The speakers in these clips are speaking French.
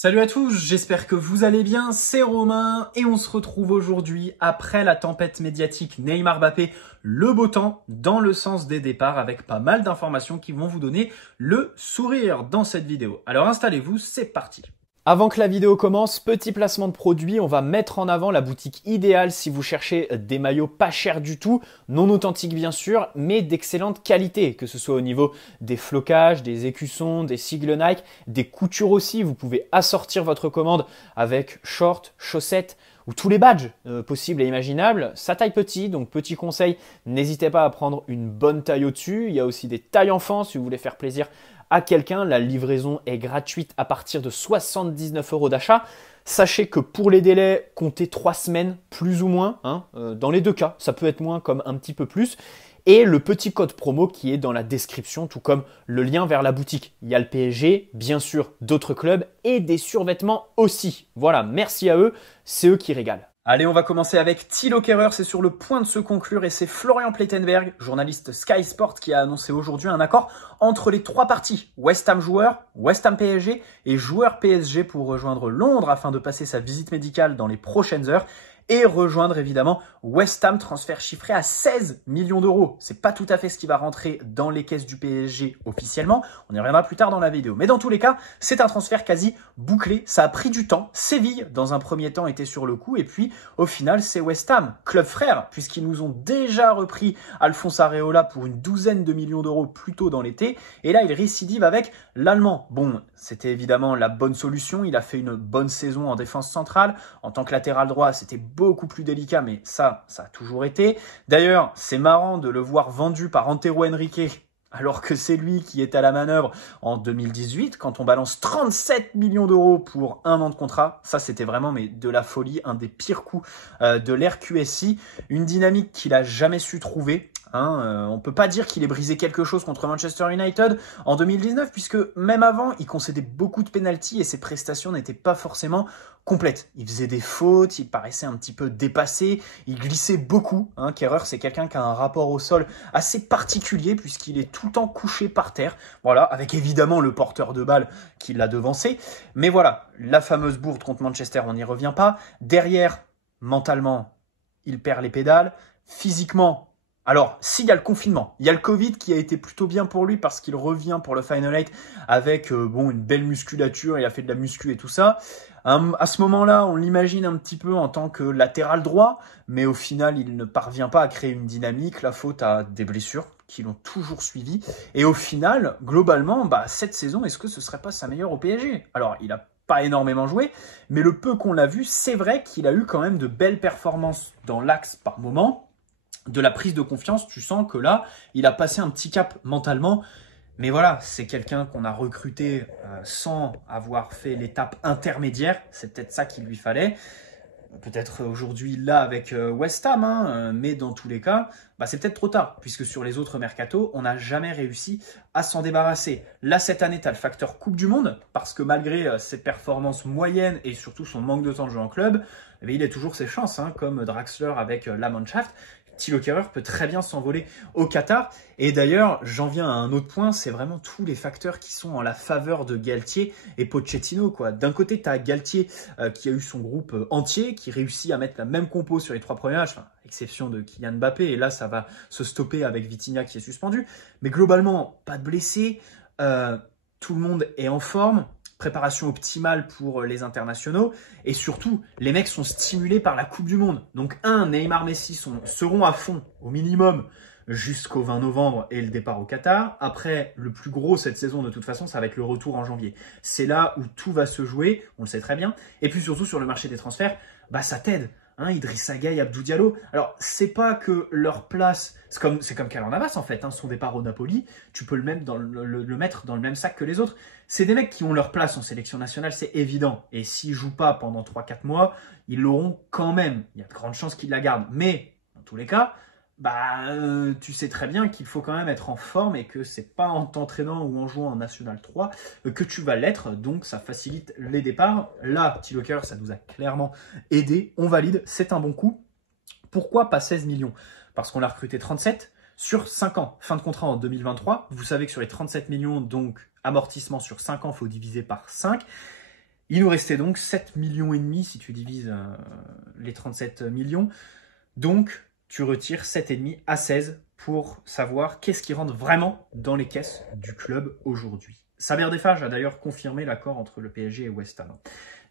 Salut à tous, j'espère que vous allez bien, c'est Romain et on se retrouve aujourd'hui après la tempête médiatique Neymar-Mbappé, le beau temps dans le sens des départs avec pas mal d'informations qui vont vous donner le sourire dans cette vidéo. Alors installez-vous, c'est parti. Avant que la vidéo commence, petit placement de produit, on va mettre en avant la boutique idéale si vous cherchez des maillots pas chers du tout, non authentiques bien sûr, mais d'excellente qualité, que ce soit au niveau des flocages, des écussons, des sigles Nike, des coutures aussi. Vous pouvez assortir votre commande avec shorts, chaussettes ou tous les badges possibles et imaginables. Ça taille petit, donc petit conseil, n'hésitez pas à prendre une bonne taille au-dessus. Il y a aussi des tailles enfants si vous voulez faire plaisir à quelqu'un. La livraison est gratuite à partir de 79 € d'achat. Sachez que pour les délais, comptez 3 semaines plus ou moins. Dans les deux cas, ça peut être moins comme un petit peu plus. Et le petit code promo qui est dans la description, tout comme le lien vers la boutique. Il y a le PSG, bien sûr, d'autres clubs et des survêtements aussi. Voilà, merci à eux, c'est eux qui régalent. Allez, on va commencer avec Thilo Kehrer, c'est sur le point de se conclure et c'est Florian Plettenberg, journaliste Sky Sport, qui a annoncé aujourd'hui un accord entre les trois parties. West Ham joueur, West Ham PSG et joueur PSG pour rejoindre Londres afin de passer sa visite médicale dans les prochaines heures. Et rejoindre évidemment West Ham, transfert chiffré à 16 millions d'euros. C'est pas tout à fait ce qui va rentrer dans les caisses du PSG officiellement. On y reviendra plus tard dans la vidéo. Mais dans tous les cas, c'est un transfert quasi bouclé. Ça a pris du temps. Séville, dans un premier temps, était sur le coup. Et puis, au final, c'est West Ham, club frère, puisqu'ils nous ont déjà repris Alphonse Areola pour une douzaine de millions d'euros plus tôt dans l'été. Et là, il récidive avec l'Allemand. Bon, c'était évidemment la bonne solution. Il a fait une bonne saison en défense centrale. En tant que latéral droit, c'était beaucoup plus délicat, mais ça a toujours été. D'ailleurs, c'est marrant de le voir vendu par Antero Henrique, alors que c'est lui qui est à la manœuvre en 2018, quand on balance 37 millions d'euros pour 1 an de contrat. Ça, c'était vraiment de la folie, un des pires coups de l'RQSI. Une dynamique qu'il a jamais su trouver. On peut pas dire qu'il ait brisé quelque chose contre Manchester United en 2019, puisque même avant, il concédait beaucoup de pénaltys et ses prestations n'étaient pas forcément complètes. Il faisait des fautes, il paraissait un petit peu dépassé, il glissait beaucoup. Kehrer, c'est quelqu'un qui a un rapport au sol assez particulier, puisqu'il est tout le temps couché par terre. Voilà, avec évidemment le porteur de balle qui l'a devancé. Mais voilà, la fameuse bourde contre Manchester, on n'y revient pas. Derrière, mentalement, il perd les pédales. Physiquement, alors, s'il y a le confinement, il y a le Covid qui a été plutôt bien pour lui parce qu'il revient pour le Final 8 avec une belle musculature, il a fait de la muscu et tout ça. À ce moment-là, on l'imagine un petit peu en tant que latéral droit, mais au final, il ne parvient pas à créer une dynamique. La faute à des blessures qui l'ont toujours suivi. Et au final, globalement, cette saison, est-ce que ce serait pas sa meilleure au PSG? Alors, il a pas énormément joué, mais le peu qu'on l'a vu, c'est vrai qu'il a eu quand même de belles performances dans l'axe par moment. De la prise de confiance, tu sens que là, il a passé un petit cap mentalement. Mais voilà, c'est quelqu'un qu'on a recruté sans avoir fait l'étape intermédiaire. C'est peut-être ça qu'il lui fallait. Peut-être aujourd'hui là avec West Ham, mais dans tous les cas, c'est peut-être trop tard, puisque sur les autres mercatos, on n'a jamais réussi à s'en débarrasser. Là, cette année, tu as le facteur Coupe du Monde, parce que malgré ses performances moyennes et surtout son manque de temps de jeu en club, il a toujours ses chances, comme Draxler avec la Mannschaft. Thilo Kehrer peut très bien s'envoler au Qatar. Et d'ailleurs, j'en viens à un autre point, c'est vraiment tous les facteurs qui sont en la faveur de Galtier et Pochettino. D'un côté, tu as Galtier qui a eu son groupe entier, qui réussit à mettre la même compo sur les 3 premiers matchs, exception de Kylian Mbappé. Et là, ça va se stopper avec Vitinha qui est suspendu. Mais globalement, pas de blessés, tout le monde est en forme. Préparation optimale pour les internationaux et surtout les mecs sont stimulés par la Coupe du Monde. Donc Neymar, Messi seront à fond au minimum jusqu'au 20 novembre et le départ au Qatar. Après, le plus gros cette saison de toute façon, ça va être le retour en janvier. C'est là où tout va se jouer, on le sait très bien. Et puis surtout sur le marché des transferts, ça t'aide. Idrissa Gueye, Abdou Diallo. Alors, c'est pas que leur place, c'est comme Keylor Navas en fait, son départ au Napoli, tu peux le mettre dans le même sac que les autres. C'est des mecs qui ont leur place en sélection nationale, c'est évident. Et s'ils jouent pas pendant 3-4 mois, ils l'auront quand même. Il y a de grandes chances qu'ils la gardent. Mais, dans tous les cas, tu sais très bien qu'il faut quand même être en forme et que c'est pas en t'entraînant ou en jouant en National 3 que tu vas l'être, donc ça facilite les départs. Là, Thilo Kehrer, ça nous a clairement aidé, on valide, c'est un bon coup. Pourquoi pas 16 millions? Parce qu'on l'a recruté 37 sur 5 ans, fin de contrat en 2023. Vous savez que sur les 37 millions, donc amortissement sur 5 ans, il faut diviser par 5. Il nous restait donc 7,5 millions si tu divises les 37 millions. Donc, tu retires 7,5 à 16 pour savoir qu'est-ce qui rentre vraiment dans les caisses du club aujourd'hui. Saber Defarge a d'ailleurs confirmé l'accord entre le PSG et West Ham.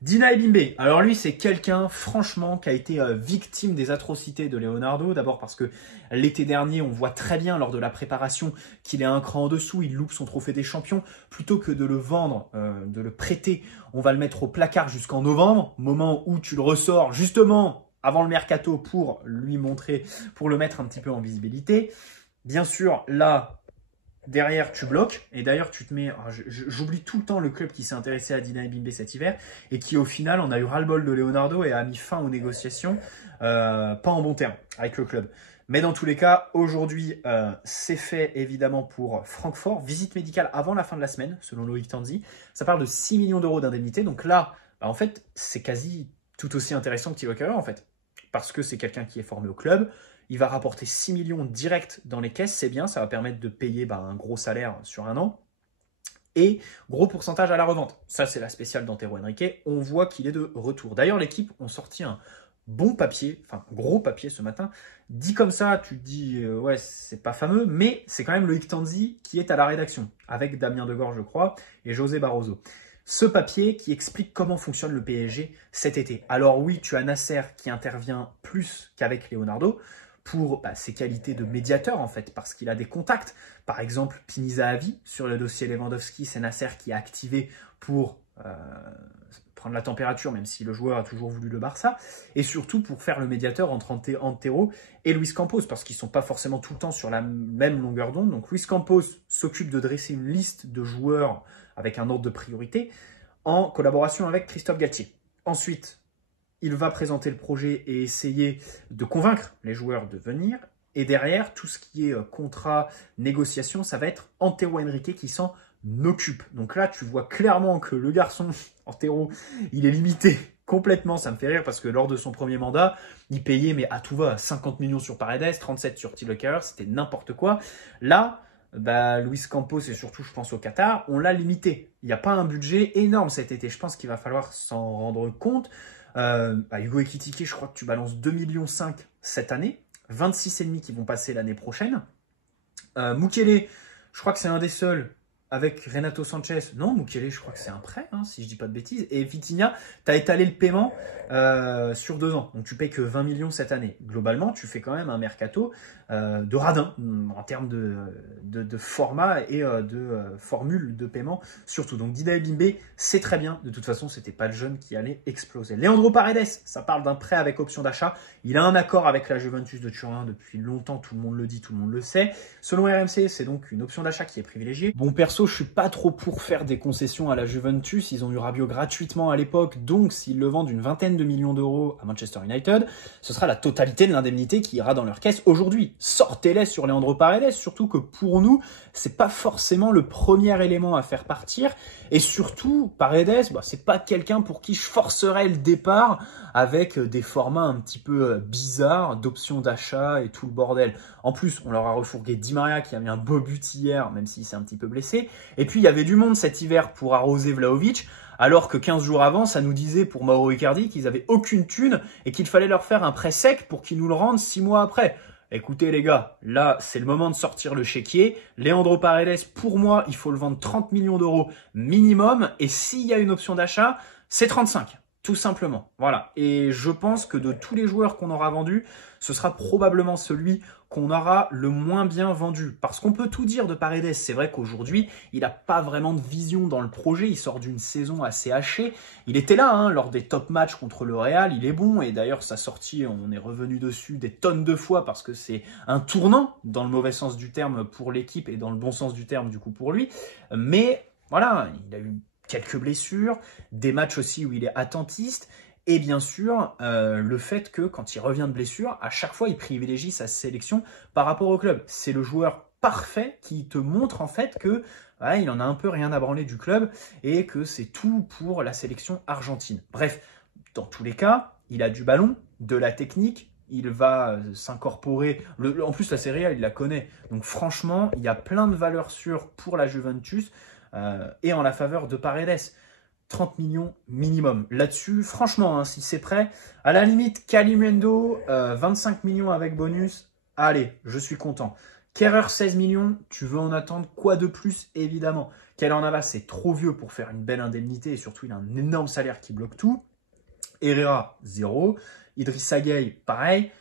Dina Ebimbe, alors lui c'est quelqu'un franchement qui a été victime des atrocités de Leonardo, d'abord parce que l'été dernier on voit très bien lors de la préparation qu'il est un cran en dessous, il loupe son trophée des champions, plutôt que de le vendre, de le prêter, on va le mettre au placard jusqu'en novembre, moment où tu le ressors justement avant le mercato pour lui montrer, pour le mettre un petit peu en visibilité. Bien sûr là, derrière, tu bloques. Et d'ailleurs, tu te mets... J'oublie tout le temps le club qui s'est intéressé à Dina Ebimbe cet hiver et qui, au final, en a eu ras-le-bol de Leonardo et a mis fin aux négociations, pas en bon terme avec le club. Mais dans tous les cas, aujourd'hui, c'est fait évidemment pour Francfort. Visite médicale avant la fin de la semaine, selon Loïc Tanzi. Ça parle de 6 millions d'euros d'indemnité. Donc là, en fait, c'est quasi tout aussi intéressant que Thilo Kehrer, en fait. Parce que c'est quelqu'un qui est formé au club. Il va rapporter 6 millions directs dans les caisses, c'est bien, ça va permettre de payer un gros salaire sur un an. Et gros pourcentage à la revente. Ça, c'est la spéciale d'Antero Henrique. On voit qu'il est de retour. D'ailleurs, l'équipe ont sorti un bon papier, enfin gros papier ce matin. Dit comme ça, tu te dis, ouais, c'est pas fameux, mais c'est quand même Loïc Tanzi qui est à la rédaction, avec Damien Degorge, je crois, et José Barroso. Ce papier qui explique comment fonctionne le PSG cet été. Alors oui, tu as Nasser qui intervient plus qu'avec Leonardo, pour ses qualités de médiateur, en fait, parce qu'il a des contacts. Par exemple, Pini Zahavi, sur le dossier Lewandowski, c'est Nasser qui a activé pour prendre la température, même si le joueur a toujours voulu le Barça, et surtout pour faire le médiateur entre Antero et Luis Campos, parce qu'ils ne sont pas forcément tout le temps sur la même longueur d'onde. Donc Luis Campos s'occupe de dresser une liste de joueurs avec un ordre de priorité, en collaboration avec Christophe Galtier. Ensuite, il va présenter le projet et essayer de convaincre les joueurs de venir. Et derrière, tout ce qui est contrat, négociation, ça va être Antero Henrique qui s'en occupe. Donc là, tu vois clairement que le garçon, Antero, il est limité complètement. Ça me fait rire parce que lors de son premier mandat, il payait, mais à tout va, 50 millions sur Paredes, 37 sur Thilo Kehrer, c'était n'importe quoi. Là, Luis Campos et surtout, je pense, au Qatar, on l'a limité. Il n'y a pas un budget énorme cet été. Je pense qu'il va falloir s'en rendre compte. Hugo Ekitike, je crois que tu balances 2,5 millions cette année, 26,5 qui vont passer l'année prochaine. Mukele, je crois que c'est un des seuls avec Renato Sanchez. Non, Mukele, je crois que c'est un prêt, si je dis pas de bêtises. Et Vitinha, tu as étalé le paiement sur 2 ans. Donc tu payes que 20 millions cette année. Globalement, tu fais quand même un mercato de radin en termes de format et de formule de paiement surtout. Donc Dina Ebimbe, c'est très bien. De toute façon, c'était pas le jeune qui allait exploser. Leandro Paredes, ça parle d'un prêt avec option d'achat. Il a un accord avec la Juventus de Turin depuis longtemps. Tout le monde le dit, tout le monde le sait. Selon RMC, c'est donc une option d'achat qui est privilégiée. Bon, perso, je suis pas trop pour faire des concessions à la Juventus. Ils ont eu Rabiot gratuitement à l'époque. Donc, s'ils le vendent une vingtaine de millions d'euros à Manchester United, ce sera la totalité de l'indemnité qui ira dans leur caisse aujourd'hui. Sortez-les sur Leandro Paredes, surtout que pour nous, c'est pas forcément le premier élément à faire partir. Et surtout, Paredes, c'est pas quelqu'un pour qui je forcerais le départ avec des formats un petit peu bizarres, d'options d'achat et tout le bordel. En plus, on leur a refourgué Di Maria qui a mis un beau but hier, même s'il s'est un petit peu blessé. Et puis, il y avait du monde cet hiver pour arroser Vlahovic, alors que 15 jours avant, ça nous disait pour Mauro Icardi qu'ils avaient aucune thune et qu'il fallait leur faire un prêt sec pour qu'ils nous le rendent 6 mois après. Écoutez les gars, là c'est le moment de sortir le chéquier. Leandro Paredes, pour moi, il faut le vendre 30 millions d'euros minimum. Et s'il y a une option d'achat, c'est 35. Tout simplement. Voilà. Et je pense que de tous les joueurs qu'on aura vendus, ce sera probablement celui qu'on aura le moins bien vendu. Parce qu'on peut tout dire de Paredes. C'est vrai qu'aujourd'hui, il n'a pas vraiment de vision dans le projet. Il sort d'une saison assez hachée. Il était là lors des top matchs contre le Real. Il est bon. Et d'ailleurs, sa sortie, on est revenu dessus des tonnes de fois parce que c'est un tournant dans le mauvais sens du terme pour l'équipe et dans le bon sens du terme du coup pour lui. Mais voilà, il a eu quelques blessures, des matchs aussi où il est attentiste, et bien sûr, le fait que quand il revient de blessure, à chaque fois, il privilégie sa sélection par rapport au club. C'est le joueur parfait qui te montre en fait que voilà, il en a un peu rien à branler du club et que c'est tout pour la sélection argentine. Bref, dans tous les cas, il a du ballon, de la technique, il va s'incorporer. En plus, la Serie A, il la connaît. Donc franchement, il y a plein de valeurs sûres pour la Juventus et en la faveur de Paredes. 30 millions minimum. Là-dessus, franchement, hein, si c'est prêt, à la limite, Kalimundo, 25 millions avec bonus, allez, je suis content. Kehrer, 16 millions, tu veux en attendre quoi de plus, évidemment. Keylor Navas, c'est trop vieux pour faire une belle indemnité et surtout, il a un énorme salaire qui bloque tout. Herrera, 0. Idrissa Gueye, pareil.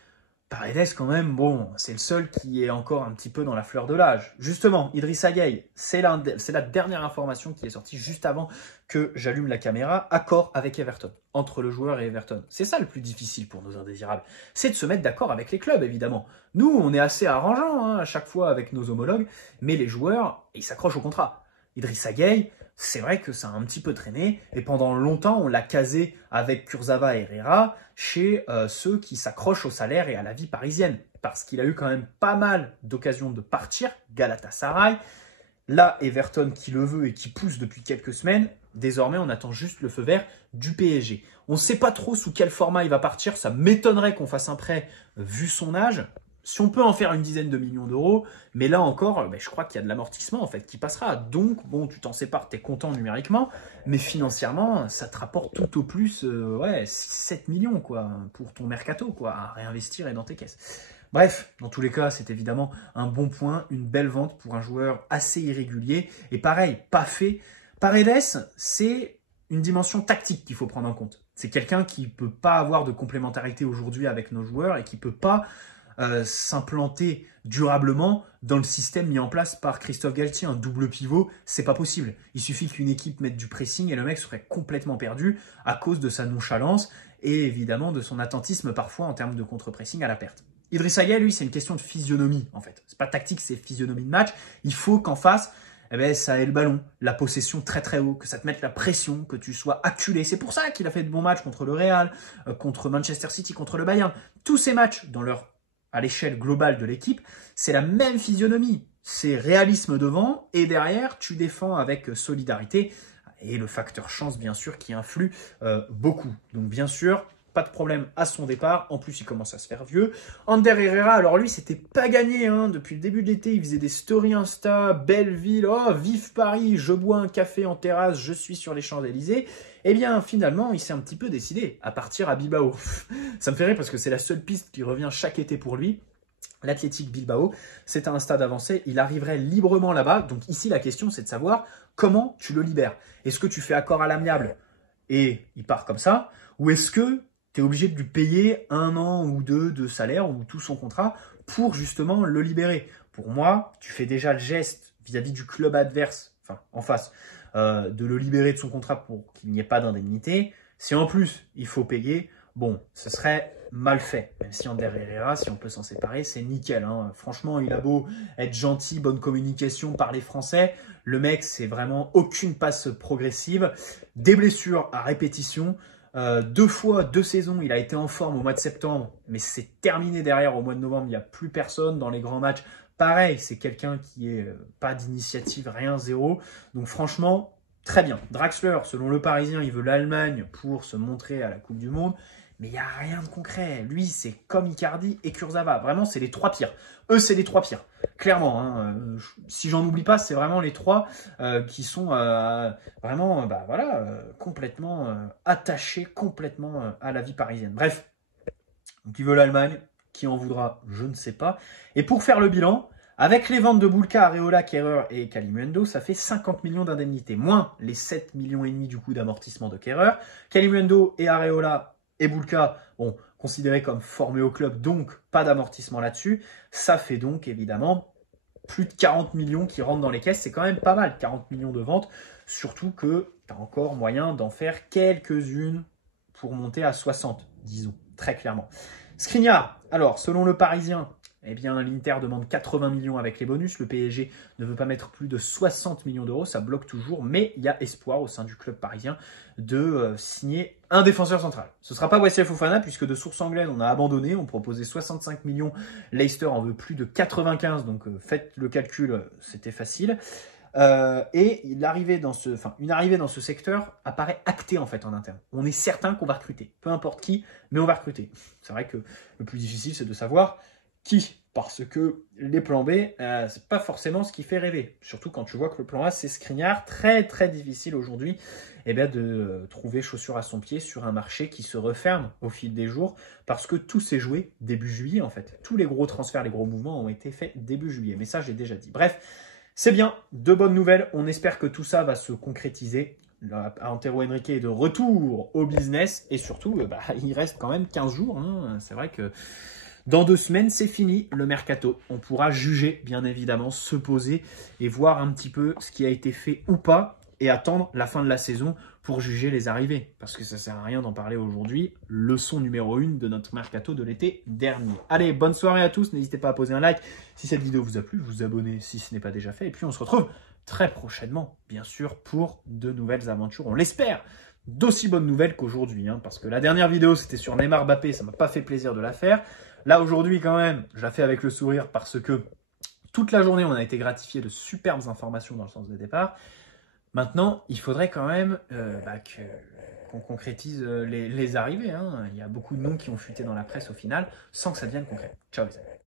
Paredes, quand même, bon, c'est le seul qui est encore un petit peu dans la fleur de l'âge. Justement, Idrissa Gueye, c'est la dernière information qui est sortie juste avant que j'allume la caméra. Accord avec Everton, entre le joueur et Everton. C'est ça le plus difficile pour nos indésirables. C'est de se mettre d'accord avec les clubs, évidemment. Nous, on est assez arrangeants hein, à chaque fois avec nos homologues, mais les joueurs, ils s'accrochent au contrat. Idrissa Gueye, c'est vrai que ça a un petit peu traîné et pendant longtemps, on l'a casé avec Kurzawa et Herrera chez ceux qui s'accrochent au salaire et à la vie parisienne parce qu'il a eu quand même pas mal d'occasions de partir, Galatasaray. Là, Everton qui le veut et qui pousse depuis quelques semaines, désormais on attend juste le feu vert du PSG. On ne sait pas trop sous quel format il va partir, ça m'étonnerait qu'on fasse un prêt vu son âge. Si on peut en faire une dizaine de millions d'euros, mais là encore, je crois qu'il y a de l'amortissement en fait qui passera. Donc, bon, tu t'en sépares, tu es content numériquement, mais financièrement, ça te rapporte tout au plus 7 millions quoi, pour ton mercato quoi, à réinvestir et dans tes caisses. Bref, dans tous les cas, c'est évidemment un bon point, une belle vente pour un joueur assez irrégulier. Et pareil, pas fait. Paredes, c'est une dimension tactique qu'il faut prendre en compte. C'est quelqu'un qui ne peut pas avoir de complémentarité aujourd'hui avec nos joueurs et qui ne peut pas s'implanter durablement dans le système mis en place par Christophe Galtier. Un double pivot, c'est pas possible. Il suffit qu'une équipe mette du pressing et le mec serait complètement perdu à cause de sa nonchalance et évidemment de son attentisme parfois en termes de contre-pressing à la perte. Idrissa Gueye, lui, c'est une question de physionomie en fait. C'est pas tactique, c'est physionomie de match. Il faut qu'en face, ça ait le ballon, la possession très très haut, que ça te mette la pression, que tu sois acculé. C'est pour ça qu'il a fait de bons matchs contre le Real, contre Manchester City, contre le Bayern. Tous ces matchs, à l'échelle globale de l'équipe, c'est la même physionomie. C'est réalisme devant et derrière, tu défends avec solidarité et le facteur chance, bien sûr, qui influe beaucoup. Donc, bien sûr, pas de problème à son départ. En plus, il commence à se faire vieux. Ander Herrera, alors lui, c'était pas gagné. Hein. Depuis le début de l'été, il faisait des stories Insta, belle ville, oh, vive Paris, je bois un café en terrasse, je suis sur les Champs-Élysées. Eh bien, finalement, il s'est un petit peu décidé à partir à Bilbao. Ça me fait rire parce que c'est la seule piste qui revient chaque été pour lui. L'Athletic Bilbao, c'est un stade avancé, il arriverait librement là-bas. Donc ici, la question, c'est de savoir comment tu le libères. Est-ce que tu fais accord à l'amiable et il part comme ça? Ou est-ce que tu es obligé de lui payer 1 an ou 2 de salaire ou tout son contrat pour justement le libérer? Pour moi, tu fais déjà le geste vis-à-vis du club adverse, enfin en face, de le libérer de son contrat pour qu'il n'y ait pas d'indemnité. Si en plus, il faut payer, bon, ce serait mal fait. Même si Ander Herrera, si on peut s'en séparer, c'est nickel. Hein. Franchement, il a beau être gentil, bonne communication, parler français. Le mec, c'est vraiment aucune passe progressive. Des blessures à répétition. 2 fois, 2 saisons, il a été en forme au mois de septembre, mais c'est terminé derrière au mois de novembre. Il n'y a plus personne dans les grands matchs. Pareil, c'est quelqu'un qui est pas d'initiative, rien, zéro. Donc franchement, très bien. Draxler, selon le Parisien, il veut l'Allemagne pour se montrer à la Coupe du Monde. Mais il n'y a rien de concret. Lui, c'est comme Icardi et Kurzawa. Vraiment, c'est les 3 pires. Eux, c'est les 3 pires. Clairement. Hein. Si j'en oublie pas, c'est vraiment les 3 qui sont vraiment complètement attachés complètement à la vie parisienne. Bref, donc il veut l'Allemagne. Qui en voudra, je ne sais pas. Et pour faire le bilan, avec les ventes de Boulka, Areola, Kehrer et Kalimundo, ça fait 50 millions d'indemnités, moins les 7,5 millions du coût d'amortissement de Kehrer. Kalimundo et Areola et Boulka, bon, considérés comme formés au club, donc pas d'amortissement là-dessus. Ça fait donc évidemment plus de 40 millions qui rentrent dans les caisses. C'est quand même pas mal, 40 millions de ventes, surtout que tu as encore moyen d'en faire quelques-unes pour monter à 60, disons, très clairement. Skriniar, alors selon le Parisien, eh bien l'Inter demande 80 millions avec les bonus, le PSG ne veut pas mettre plus de 60 millions d'euros, ça bloque toujours, mais il y a espoir au sein du club parisien de signer un défenseur central. Ce ne sera pas Wesley Fofana puisque de source anglaise on a abandonné, on proposait 65 millions, Leicester en veut plus de 95, donc faites le calcul, c'était facile. Et une arrivée dans ce secteur apparaît actée en fait en interne. On est certain qu'on va recruter, peu importe qui, mais on va recruter. C'est vrai que le plus difficile, c'est de savoir qui. parce que les plans B, c'est pas forcément ce qui fait rêver. Surtout quand tu vois que le plan A, c'est Skriniar. Très très difficile aujourd'hui de trouver chaussure à son pied sur un marché qui se referme au fil des jours, parce que tout s'est joué début juillet en fait. Tous les gros transferts, les gros mouvements ont été faits début juillet, mais ça j'ai déjà dit. Bref, c'est bien, de bonnes nouvelles. On espère que tout ça va se concrétiser. Antero Henrique est de retour au business, et surtout, il reste quand même 15 jours. Hein. C'est vrai que dans 2 semaines, c'est fini le mercato. On pourra juger, bien évidemment, se poser et voir un petit peu ce qui a été fait ou pas, et attendre la fin de la saison pour juger les arrivées. Parce que ça ne sert à rien d'en parler aujourd'hui. Leçon numéro 1 de notre mercato de l'été dernier. Allez, bonne soirée à tous. N'hésitez pas à poser un like si cette vidéo vous a plu, vous abonner si ce n'est pas déjà fait. Et puis on se retrouve très prochainement, bien sûr, pour de nouvelles aventures. On l'espère, d'aussi bonnes nouvelles qu'aujourd'hui. Parce que la dernière vidéo, c'était sur Neymar Mbappé. Ça ne m'a pas fait plaisir de la faire. Là, aujourd'hui, quand même, je la fais avec le sourire parce que toute la journée, on a été gratifié de superbes informations dans le sens des départs. Maintenant, il faudrait quand même qu'on concrétise les arrivées. Il y a beaucoup de noms qui ont fuité dans la presse au final, sans que ça devienne concret. Ciao les amis.